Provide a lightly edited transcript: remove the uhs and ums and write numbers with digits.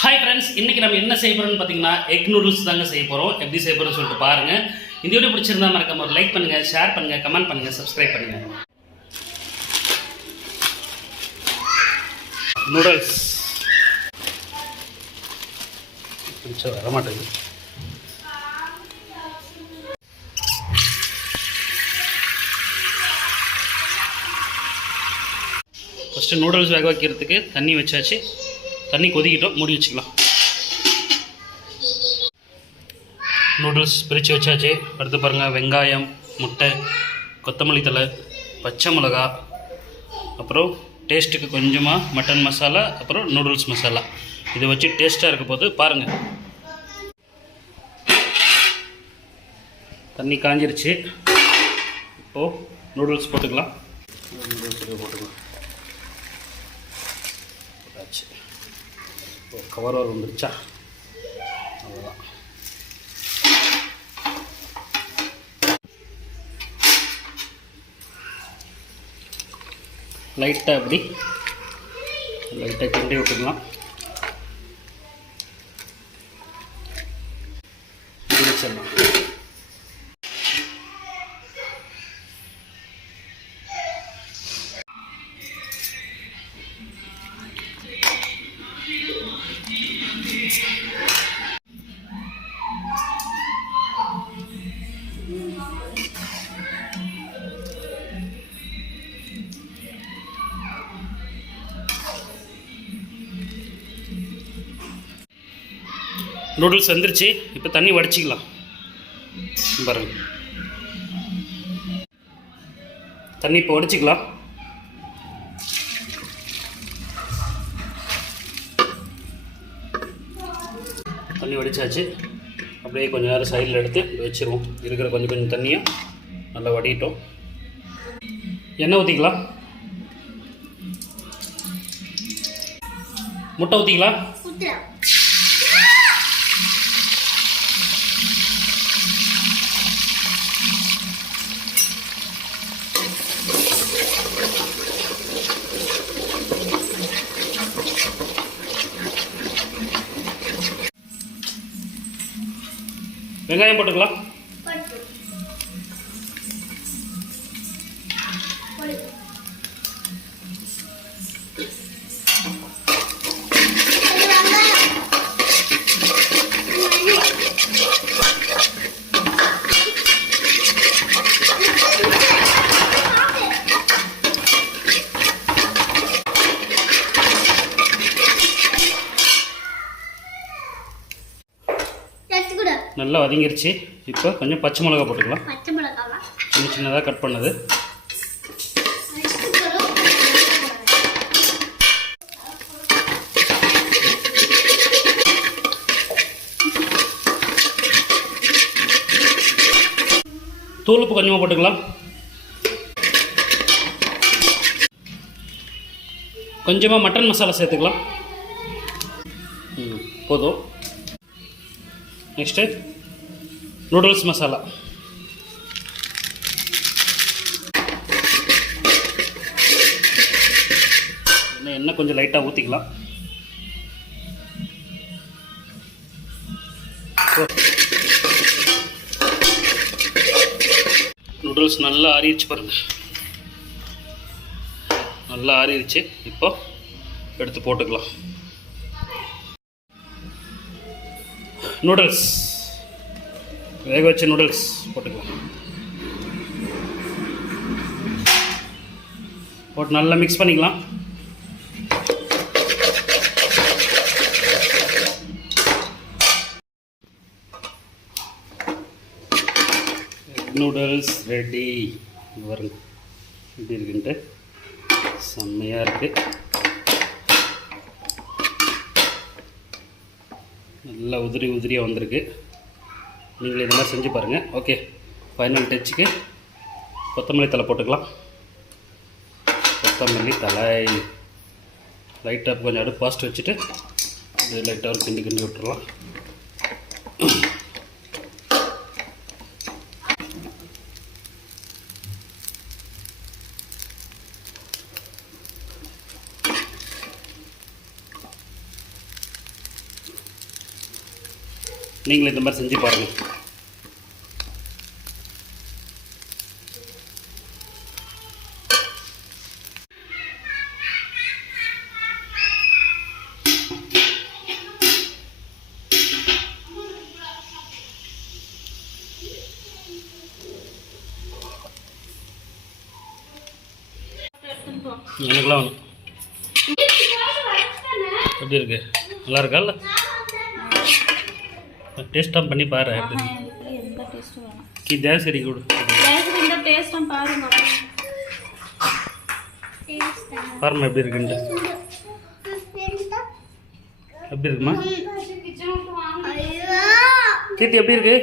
Hi friends, இன்றைக்கி நம்ம என்ன செய்ய போகிறோம்னு பார்த்தீங்கன்னா எக் நூடுல்ஸ் தாங்க செய்ய போகிறோம். எப்படி செய்ய போகிறோம்னு சொல்லிட்டு பாருங்கள். இந்த வீடியோ பிடிச்சிருந்தா மறக்காம ஒரு லைக் பண்ணுங்கள், ஷேர் பண்ணுங்கள், கமெண்ட் பண்ணுங்கள், சப்ஸ்கிரைப் பண்ணுங்கள். நூடுல்ஸ் பிடிச்ச வரமாட்டேங்குது. ஃபஸ்ட்டு நூடுல்ஸ் வேக வைக்கிறதுக்கு தண்ணி வச்சாச்சு. தண்ணி கொதிக்கிட்டோம், மூடி வச்சுக்கலாம். நூடுல்ஸ் பிரித்து வச்சாச்சு. அடுத்து பாருங்கள், வெங்காயம், முட்டை, கொத்தமல்லி தழை, பச்சை மிளகா, அப்புறம் டேஸ்ட்டுக்கு கொஞ்சமாக மட்டன் மசாலா, அப்புறம் நூடுல்ஸ் மசாலா. இதை வச்சு டேஸ்ட்டாக இருக்க போது பாருங்கள். தண்ணி காஞ்சிருச்சு. இப்போது நூடுல்ஸ் போட்டுக்கலாம். கவர் வர வந்துருச்சா? அவ்வளோதான். லைட்டாக அப்படி லைட்டாக கிண்டி விட்டுக்கலாம். முடிச்சிடலாம். நூடுல்ஸ் வந்துருச்சு. இப்போ தண்ணி வடிச்சிக்கலாம். பாருங்க, தண்ணி இப்போ வடிச்சிக்கலாம். தண்ணி வடிச்சாச்சு. அப்படியே கொஞ்சம் நேரம் சைடில் எடுத்து வச்சுருவோம். இருக்கிற கொஞ்சம் கொஞ்சம் தண்ணியை நல்லா வடிட்டோம். எண்ணெய் ஊற்றிக்கலாம். முட்டை ஊற்றிக்கலாம். வெங்காயம் போட்டுக்கலாம். நல்லா வதங்கிருச்சு. இப்போ கொஞ்சம் பச்சை மிளகா போட்டுக்கலாம். சின்ன சின்னதாக கட் பண்ணது. தூள் உப்பு கொஞ்சமாக போட்டுக்கலாம். கொஞ்சமாக மட்டன் மசாலா சேர்த்துக்கலாம். போதும். Next noodles masala. எண்ணெய் கொஞ்சம் லைட்டாக ஊற்றிக்கலாம். நூடுல்ஸ் நல்லா ஆறிடுச்சு பாருங்கள். நல்லா ஆறிடுச்சு. இப்போ எடுத்து போட்டுக்கலாம். நூடுல்ஸ், வேக வச்ச நூடுல்ஸ் போட்டுக்கலாம். போட்டு நல்லா மிக்ஸ் பண்ணிக்கலாம். Noodles ready. வரும் எப்படி இருக்குன்ட்டு செம்மையாக இருக்குது. நல்லா உதிரி உதிரியாக வந்திருக்கு. நீங்களே இந்த மாதிரி செஞ்சு பாருங்கள். ஓகே, ஃபைனல் டச்சுக்கு கொத்தமல்லி தழை போட்டுக்கலாம். கொத்தமல்லி தழை லைட்டாக கொஞ்சம் அடுப்பு பாஸ்ட் வச்சுட்டு இது லைட்டாக ஒரு கிண்டி கிண்டி விட்டுடலாம். நீங்களும் இந்த மாதிரி செஞ்சு பாருங்கள். எனக்குலாம் வேணும். எப்படி இருக்கு? நல்லா இருக்கா? இல்லை டேஸ்ட்டாக பண்ணி பாரு. எப்படி கி தேவசரி கொடு. பாருமா எப்படி இருக்குன்ட்டு. எப்படி இருக்குமா கீர்த்தி? எப்படி இருக்கு?